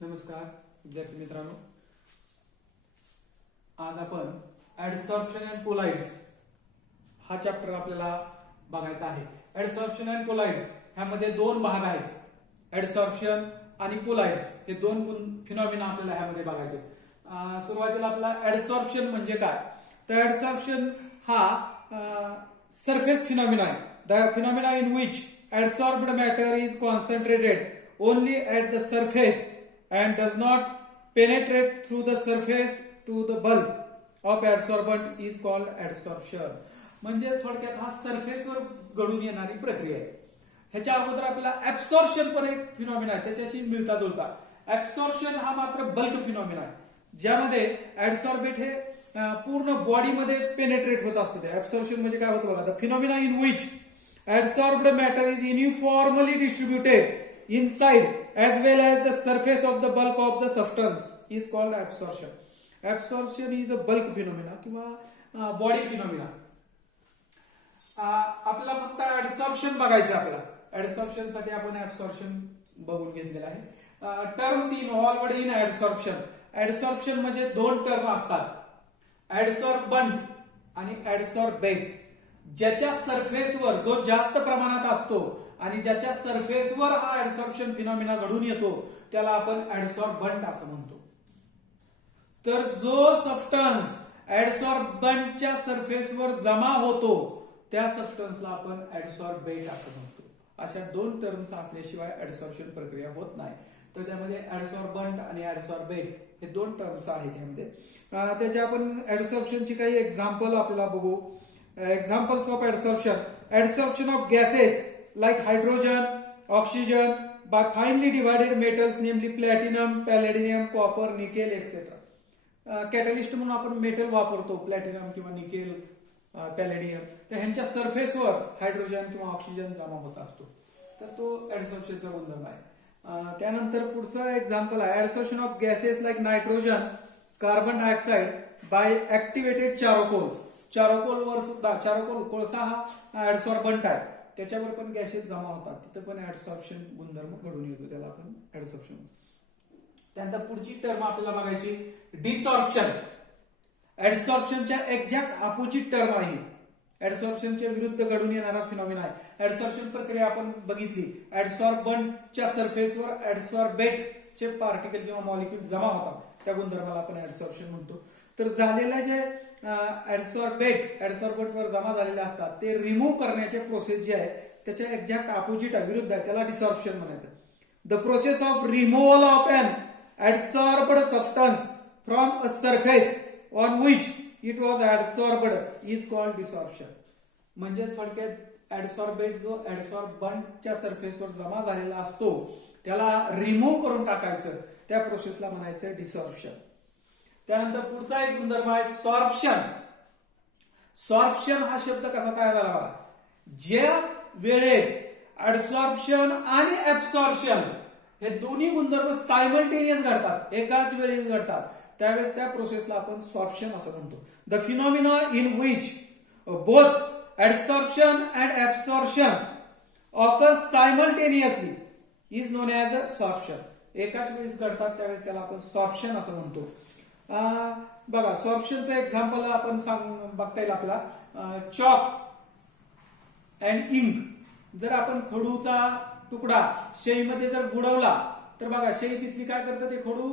नमस्कार विद्यार्थी मित्रांनो, आज आपण ऍडसॉर्प्शन अँड कोलाइड्स हा चॅप्टर आपल्याला बघायचा आहे. ऍडसॉर्प्शन अँड कोलाइड्स ह्यामध्ये दोन भाग आहेत. ऍडसॉर्प्शन आणि कोलाइड्स हे दोन फिनॉमिना आपल्याला ह्यामध्ये बघायचे. सुरुवातीला आपला ऍडसॉर्प्शन म्हणजे काय, तर ऍडसॉर्प्शन हा सरफेस फिनॉमिना आहे. The phenomena in which adsorbed matter is concentrated only at the surface and does not penetrate through the surface to the bulk of adsorbent is called adsorption. म्हणजे थोडक्यात हा सरफेसवर घडून येणारी प्रक्रिया आहे. ह्याच्या अगोदर आपला ऍब्सॉर्प्शन पण एक फिनॉमिना आहे, त्याच्याशी मिळता जुळता. ऍब्सॉर्प्शन हा मात्र बल्क फिनॉमिना आहे, ज्यामध्ये ऍडसॉर्बेट हे पूर्ण बॉडीमध्ये पेनेट्रेट होत असतं. ऍब्सॉर्प्शन म्हणजे काय होतं बघा, the phenomena in which adsorbed matter is uniformly distributed inside as well as the surface of the bulk of the substance is called absorption. Absorption is a bulk phenomena किंवा body phenomena. आपला फक्त adsorption बघायचं. आपल्याला adsorption साठी आपण absorption बघून घेतलेलं आहे. Terms involved in adsorption. adsorption म्हणजे दोन टर्म असतात, adsorbent आणि adsorbate. ज्याच्या सरफेसवर जो जास्त प्रमाणात असतो आणि ज्याच्या सरफेसवर हा ऍडसॉर्प्शन फिनॉमिना घडून येतो त्याला आपण ऍडसॉर्बंट असं म्हणतो. तर जो सबस्टन्स ऍडसॉर्बंटच्या सरफेसवर जमा होतो त्या सबस्टन्सला आपण ऍडसॉर्बेट असं म्हणतो. अशा दोन टर्म्स असल्याशिवाय ऍडसॉर्प्शन प्रक्रिया होत नाही. तर त्यामध्ये ऍडसॉर्बंट आणि ऍडसॉर्बेट हे दोन टर्म्स आहेत. त्यामध्ये त्याचे आपण ऍडसॉर्प्शनची काही एक्झाम्पल आपल्याला बघू. Examples of adsorption: adsorption of gases like hydrogen, oxygen by finely divided metals, namely platinum, palladium, copper, nickel, etc. Catalyst म्हणून आपण मेटल वापरतो, प्लॅटिनम किंवा निकेल, पॅलेडियम. तर ह्यांच्या सरफेसवर हायड्रोजन किंवा ऑक्सिजन जमा होत असतो, तर तो ऍडसॉर्प्शनचा गुणधर्म आहे. त्यानंतर पुढचं एक्झाम्पल आहे adsorption of gases like nitrogen, carbon dioxide by activated charcoal. Charcoal वर सुद्धा, चारोकोल कोळसा हा ऍडसॉर्बंट आहे, त्याच्यावर पण गॅसेस जमा होतात, तिथं पण ऍडसॉर्प्शन गुणधर्म घडून येतो, त्याला आपण ऍडसॉर्प्शन. त्यानंतर पुढची टर्म आपल्याला बघायची डिसॉर्प्शन. ऍडसॉर्प्शनच्या एक्झॅक्ट अपोजिट टर्म आहे, ऍडसॉर्प्शनच्या विरुद्ध घडून येणारा फिनॉमिना आहे. ऍडसॉर्प्शन प्रक्रिया आपण बघितली, ऍडसॉर्बंटच्या सरफेसवर ऍडसॉर्बेटचे पार्टिकल किंवा मॉलिक्यूल जमा होतात, त्या गुणधर्माला आपण ऍडसॉर्प्शन म्हणतो. तर झालेल्या जे ऍडसॉर्बेट वर जमा झालेले असतात ते रिमूव्ह करण्याचे प्रोसेस जे आहे त्याच्या एक्झॅक्ट अपोजिट आहे, विरुद्ध आहे, त्याला डिसॉर्प्शन म्हणायचं. The process of removal of an adsorbed substance from a surface on which it was adsorbed is called desorption. म्हणजे थोडक्यात ऍडसॉर्बेट जो ऍडसॉर्बंटच्या सरफेसवर जमा झालेला असतो त्याला रिमूव्ह करून टाकायचं, त्या प्रोसेसला म्हणायचं डिसॉर्प्शन. त्यानंतर पुढचा एक गुणधर्म आहे सॉर्प्शन. सॉर्प्शन हा शब्द कसा तयार झाला बघा, ज्या वेळेस ऍडसॉर्प्शन आणि ऍब्सॉर्प्शन हे दोन्ही गुणधर्म सायमल्टेनियस घडतात, एकाच वेळी घडतात, त्यावेळेस त्या प्रोसेसला आपण सॉर्प्शन असं म्हणतो. The phenomena in which both adsorption and absorption occurs simultaneously is known as sorption. एकाच वेळेस घडतात त्यावेळेस त्याला आपण सॉर्प्शन असं म्हणतो. बघा सॉर्प्शनचं एक्झाम्पल आपण बघता येईल आपला चॉक अँड इंक. जर आपण खडूचा तुकडा शेईमध्ये जर बुडवला तर बघा शेई तिथली काय करतं, ते खडू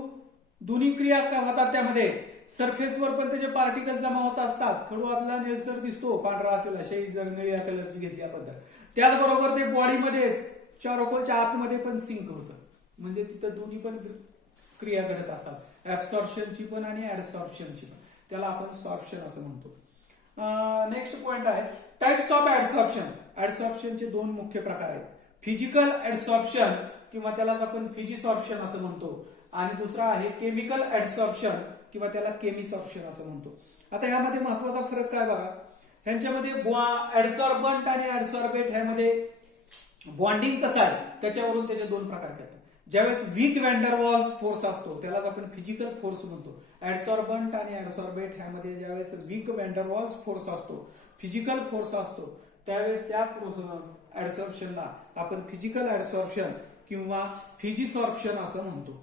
दोन्ही क्रिया होतात, त्यामध्ये सरफेसवर पण त्याचे पार्टिकल जमा होत असतात. खडू आपल्याला निळसर दिसतो पांढरा असलेला, शेई जर निळ्या कलरची घेतली आपण तर. त्याचबरोबर ते बॉडीमध्ये चारोकोलच्या आतमध्ये पण सिंक होतं, म्हणजे तिथं दोन्ही पण क्रिया घडत असतात, ऍब्सॉर्प्शनची पण आणि ऍडसॉर्प्शनची पण. त्याला आपण सॉर्प्शन असं म्हणतो. नेक्स्ट पॉइंट आहे टाइप्स ऑफ ऍडसॉर्प्शन. ऍडसॉर्प्शनचे दोन मुख्य प्रकार आहेत, फिजिकल ऍडसॉर्प्शन किंवा त्याला आपण फिजिसॉर्प्शन असं म्हणतो, आणि दुसरा आहे केमिकल ऍडसॉर्प्शन किंवा त्याला केमिसॉर्प्शन असं म्हणतो. आता यामध्ये महत्वाचा फरक काय बघा, ह्यांच्यामध्ये ऍडसॉर्बंट आणि ऍडसॉर्बेट ह्यामध्ये बॉन्डिंग कसं आहे त्याच्यावरून त्याचे दोन प्रकार करतात. ज्यावेळेस वीक व्हॅन्डरवॉल्स फोर्स असतो त्याला आपण फिजिकल फोर्स म्हणतो. ऍडसॉर्बंट आणि ऍडसॉर्बेट ह्यामध्ये ज्यावेळेस वीक व्हॅन्डरवॉल्स फोर्स असतो, फिजिकल फोर्स असतो, त्यावेळेस त्या ऍडसॉर्प्शनला आपण फिजिकल ऍडसॉर्प्शन किंवा फिजिसॉर्प्शन असं म्हणतो.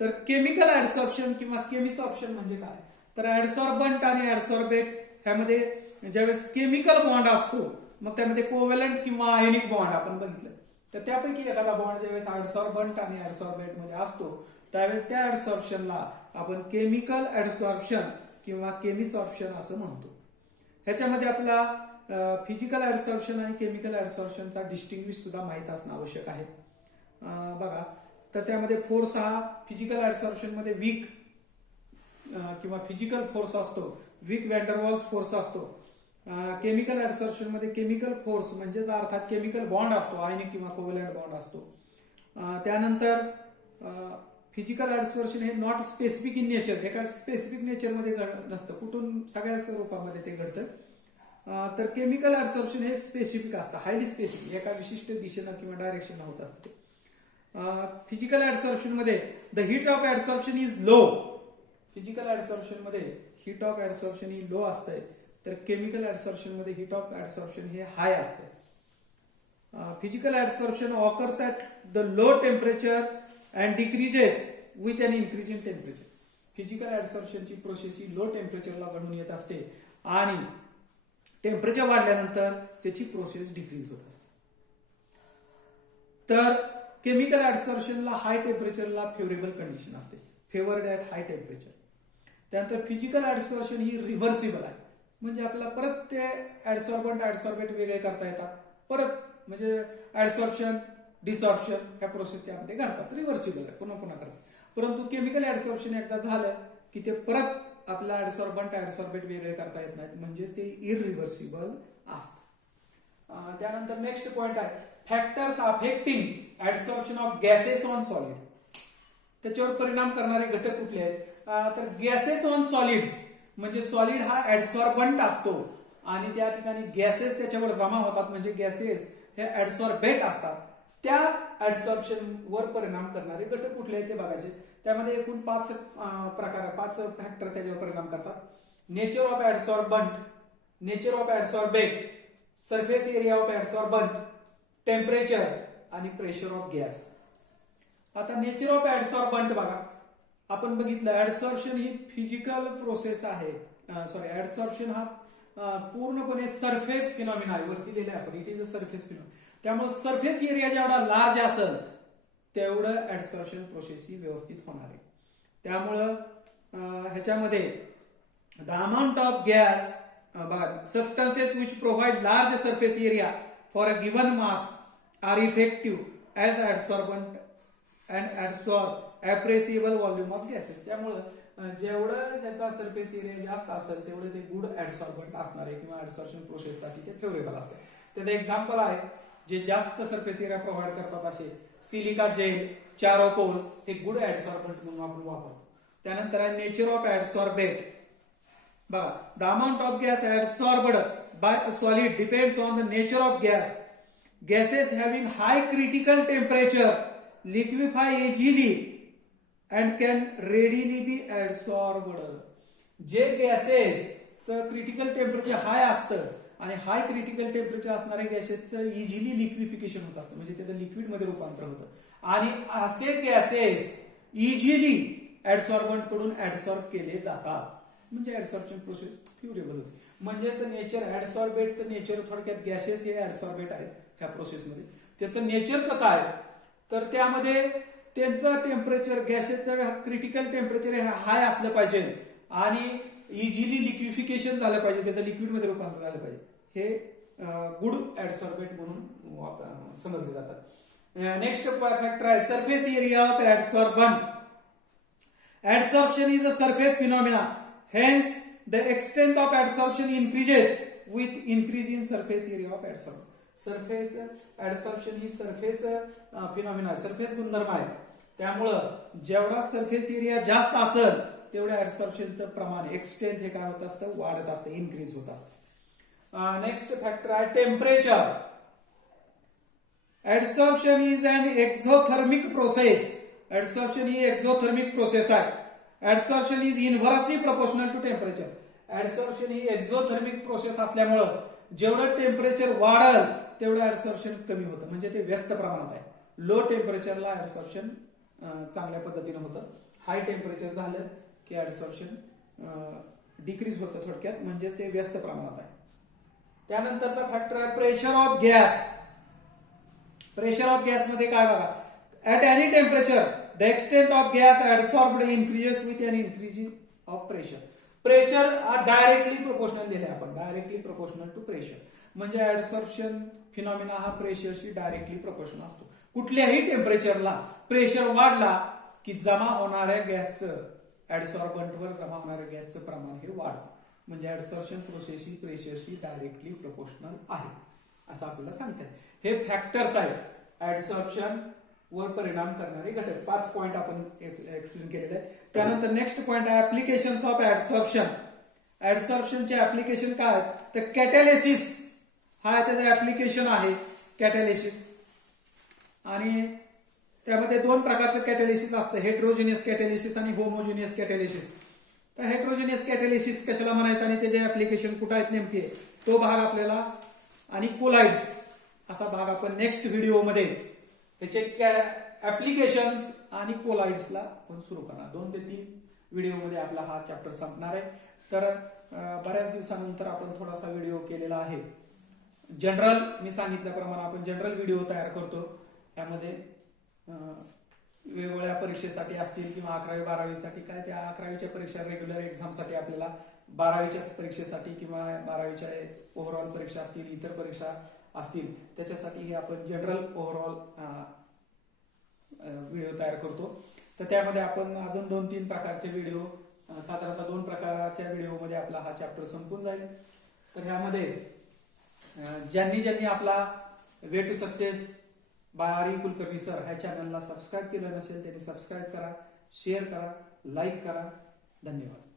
तर केमिकल ऍडसॉर्प्शन किंवा केमिसॉर्प्शन म्हणजे काय, तर ऍडसॉर्बंट आणि ऍडसॉर्बेट ह्यामध्ये ज्यावेळेस केमिकल बॉन्ड असतो मग त्यामध्ये कोव्हॅलंट किंवा आयनिक बॉन्ड आपण बघितलं, तर त्यापैकी एखादा बॉन्ड ज्यावेळेस ऍडसॉर्बंट आणि ऍडसॉर्बेट मध्ये असतो त्यावेळेस त्या ऍडसॉर्प्शनला आपण केमिकल ऍडसॉर्प्शन किंवा केमिसॉर्प्शन असं म्हणतो. ह्याच्यामध्ये आपला फिजिकल ऍडसॉर्प्शन आणि केमिकल ऍडसॉर्प्शनचा डिस्टिंग्विश सुद्धा माहित असणं आवश्यक आहे. बघा, तर त्यामध्ये फोर्स हा फिजिकल ऍडसॉर्प्शन मध्ये वीक किंवा फिजिकल फोर्स असतो, वीक वॅन्डरवॉल्स फोर्स असतो. केमिकल ऍडसॉर्प्शन मध्ये केमिकल फोर्स म्हणजे अर्थात केमिकल बॉन्ड असतो, आयनिक किंवा कोव्हॅलंट बॉन्ड असतो. त्यानंतर फिजिकल ऍडसॉर्प्शन हे नॉट स्पेसिफिक इन नेचर, एका स्पेसिफिक नेचरमध्ये नसतं, कुठून सगळ्या स्वरूपामध्ये ते घडतं. तर केमिकल ऍडसॉर्प्शन हे स्पेसिफिक असतं, हायली स्पेसिफिक, एका विशिष्ट दिशेनं किंवा डायरेक्शनला होत असते. फिजिकल ऍडसॉर्प्शन मध्ये the heat of adsorption is low, physical adsorption मध्ये हीट ऑफ ऍडसॉर्प्शन ही लो असते, तर केमिकल ऍडसॉर्प्शन मध्ये हीट ऑफ ऍडसॉर्प्शन हे हाय असते. Physical adsorption occurs at the low temperature and decreases with an increase in temperature. Physical ऍडसॉर्प्शनची process ही low टेम्परेचरला घडून येत असते आणि टेम्परेचर वाढल्यानंतर त्याची प्रोसेस डिक्रीज होत असते. तर केमिकल ऍडसॉर्प्शनला हाय टेम्परेचरला फेवरेबल कंडिशन असते, फेवर्ड ॲट हाय टेम्परेचर. त्यानंतर फिजिकल ऍडसॉर्प्शन ही रिव्हर्सिबल आहे, म्हणजे आपल्याला परत ते ऍडसॉर्बंट ऍडसॉर्बेट वेगळे करता येतात, परत म्हणजे ऍडसॉर्प्शन डिसॉर्प्शन ह्या प्रोसेस त्यामध्ये घडतात, रिव्हर्सिबल आहे, पुन्हा पुन्हा करतात. परंतु केमिकल ऍडसॉर्प्शन एकदा झालं की ते परत आपला ऍडसॉर्बंट ऍडसॉर्बेट वेगळे करता येत नाहीत, म्हणजेच ते इरिव्हर्सिबल असतं. त्यानंतर नेक्स्ट पॉइंट आहे factors affecting adsorption of gases on solid. त्याच्यावर परिणाम करणारे घटक कुठले आहेत, तर गॅसेस ऑन सॉलिड्स म्हणजे सॉलिड हा ऍडसॉर्बंट असतो आणि त्या ठिकाणी गॅसेस त्याच्यावर जमा होतात, म्हणजे गॅसेस हे ऍडसॉर्बेट असतात. त्या ऍडसॉर्प्शन वर परिणाम करणारे घटक कुठले आहेत ते बघायचे. त्यामध्ये एकूण 5 प्रकार, 5 फॅक्टर त्याच्यावर परिणाम करतात. Nature of adsorbent, nature of adsorbate, surface area of adsorbent, temperature आणि प्रेशर ऑफ गॅस. आता नेचर ऑफ ऍडसॉर्बंट बघा, आपण बघितलं ऍडसॉर्प्शन ही फिजिकल प्रोसेस आहे, ऍडसॉर्प्शन हा पूर्णपणे सरफेस फिनॉमिना आहे, वरती लिहिलं आपण it is a surface phenomena. त्यामुळे सरफेस एरिया जेवढा लार्ज असेल तेवढं ऍडसॉर्प्शन प्रोसेस ही व्यवस्थित होणार आहे. त्यामुळं ह्याच्यामध्ये the amount of gas, substances which provide large surface area for a given mass are effective as adsorbent and adsorb appreciable volume of gases. त्यामुळं जेवढं त्याचा सरफेस एरिया जास्त असेल तेवढं ते गुड ऍडसॉर्बंट असणार आहे किंवा ऍडसॉर्प्शन प्रोसेससाठी ते फेवरेबल असतं. त्याचं एक्झाम्पल आहे जे जास्त सरफेस एरिया प्रोव्हाइड करतात असे सिलिका जेल, चारोकोल हे गुड ऍडसॉर्बंट म्हणून आपण वापरतो. त्यानंतर आहे नेचर ऑफ ऍडसॉर्बेट. बघा, the amount of gas adsorbed by a solid depends on the nature of gas. Gases having high critical temperature liquefy easily and can readily be adsorbed. जे gases critical temperature हाय असतं आणि हाय critical temperature असणाऱ्या गॅसेसचं easily liquefaction होत असतं, म्हणजे त्याचं liquid मध्ये रूपांतर होतं आणि असे गॅसेस इझिली ऍडसॉर्बंट कडून ऍडसॉर्ब केले जातात, म्हणजे ऍडसॉर्प्शन प्रोसेस फेवरेबल होते. म्हणजे नेचर ऍडसॉर्बेटचं नेचर थोडक्यात गॅसेस हे ऍडसॉर्बेट आहेत ह्या प्रोसेसमध्ये. त्याचं नेचर कसं आहे तर त्यामध्ये त्यांचं टेम्परेचर गॅसेसचं क्रिटिकल टेम्परेचर हे हाय असलं पाहिजे आणि इझिली लिक्विफिकेशन झालं पाहिजे, त्याचं लिक्विडमध्ये रूपांतर झालं पाहिजे. हे गुड ऍडसॉर्बेट म्हणून समजले जातात. नेक्स्ट फॅक्टर आहे surface area of adsorbent. Adsorption is a surface phenomena. Hence, the extent of adsorption increases with increase in surface area of adsorption. Surface adsorption he surface phenomena, surface गुणधर्म आहे. त्यामुळं जेवढा surface area जास्त असेल तेवढ्या ऍडसॉर्प्शनचं प्रमाण extent हे काय होत असतं, वाढत असतं, इन्क्रीज होत असतं. नेक्स्ट फॅक्टर आहे temperature. Adsorption is an exothermic process. Adsorption ही एक्झोथर्मिक प्रोसेस आहे. Adsorption is inversely proportional to temperature. Adsorption ही एक्झोथर्मिक प्रोसेस असल्यामुळं जेवढं टेम्परेचर वाढेल तेवढं ऍडसॉर्प्शन कमी होतं, म्हणजे ते व्यस्त प्रमाणात आहे. लो टेम्परेचरला ऍडसॉर्प्शन चांगल्या पद्धतीने होतं हाय टेम्परेचर झालं की ऍडसॉर्प्शन डिक्रीज होतं थोडक्यात, म्हणजेच ते व्यस्त प्रमाणात आहे. त्यानंतरचा फॅक्टर आहे pressure of gas. Pressure of gas मध्ये काय बघा, at any temperature the extent of gas adsorbed increases with an increasing of pressure. Pressure directly proportional दिले आपण, डायरेक्टली प्रोपोर्शनल टू प्रेशर. म्हणजे ऍडसॉर्प्शन फिनॉमिना हा प्रेशरशी डायरेक्टली प्रोपोर्शनल असतो. कुठल्याही टेम्परेचरला प्रेशर वाढला की जमा होणाऱ्या गॅसचं, ऍडसॉर्बंटवर जमा होणाऱ्या गॅसचं प्रमाण हे वाढतं. म्हणजे ऍडसॉर्प्शन प्रोसेस ही प्रेशरशी डायरेक्टली प्रोपोर्शनल आहे असं आपल्याला सांगतात. हे फॅक्टर्स आहेत ऍडसॉर्प्शन वर परिणाम करणारे घटक. 5 पॉईंट आपण एक्सप्लेन केलेले आहे. त्यानंतर नेक्स्ट पॉईंट आहे ऍप्लिकेशन्स ऑफ ऍडसॉर्प्शन. ऍडसॉर्प्शनचे ऍप्लिकेशन काय आहेत, तर कॅटॅलिसिस हा त्याचं ऍप्लिकेशन आहे, कॅटॅलिसिस. आणि त्यामध्ये 2 प्रकारचं कॅटॅलिसिस असतं, हेट्रोजिनियस कॅटॅलिसिस आणि होमोजिनियस कॅटॅलिसिस. तर हेट्रोजिनियस कॅटॅलिसिस कशाला म्हणायचं आणि त्याचे ऍप्लिकेशन कुठं आहेत नेमके, तो भाग आपल्याला, आणि कोलाइड्स असा भाग आपण नेक्स्ट व्हिडिओमध्ये त्याचे ऍप्लिकेशन्स आणि कोलाइड्सला आपण सुरू करणार. 2 ते 3 व्हिडिओमध्ये आपला हा चॅप्टर संपणार आहे. तर बऱ्याच दिवसानंतर आपण थोडासा व्हिडिओ केलेला आहे. जनरल, मी सांगितल्याप्रमाणे आपण जनरल व्हिडिओ तयार करतो. त्यामध्ये वेगवेगळ्या परीक्षेसाठी असतील किंवा 11वी 12वी साठी काय, त्या 11वीच्या परीक्षा रेग्युलर एक्झामसाठी आपल्याला, 12वीच्या परीक्षेसाठी किंवा 12वीच्या ओव्हरऑल परीक्षा असतील, इतर परीक्षा असतील, त्याच्यासाठी हे आपण जनरल ओव्हरऑल व्हिडिओ तयार करतो. तर त्यामध्ये आपण अजून 2-3 प्रकारचे व्हिडिओ, साधारणतः 2 प्रकारच्या व्हिडिओमध्ये आपला हा चॅप्टर संपून जाईल. तर ह्यामध्ये ज्यांनी आपला way to success by R Kulkarni sir ह्या चॅनलला सबस्क्राईब केलं नसेल त्यांनी सबस्क्राईब करा, शेअर करा, लाईक करा. धन्यवाद.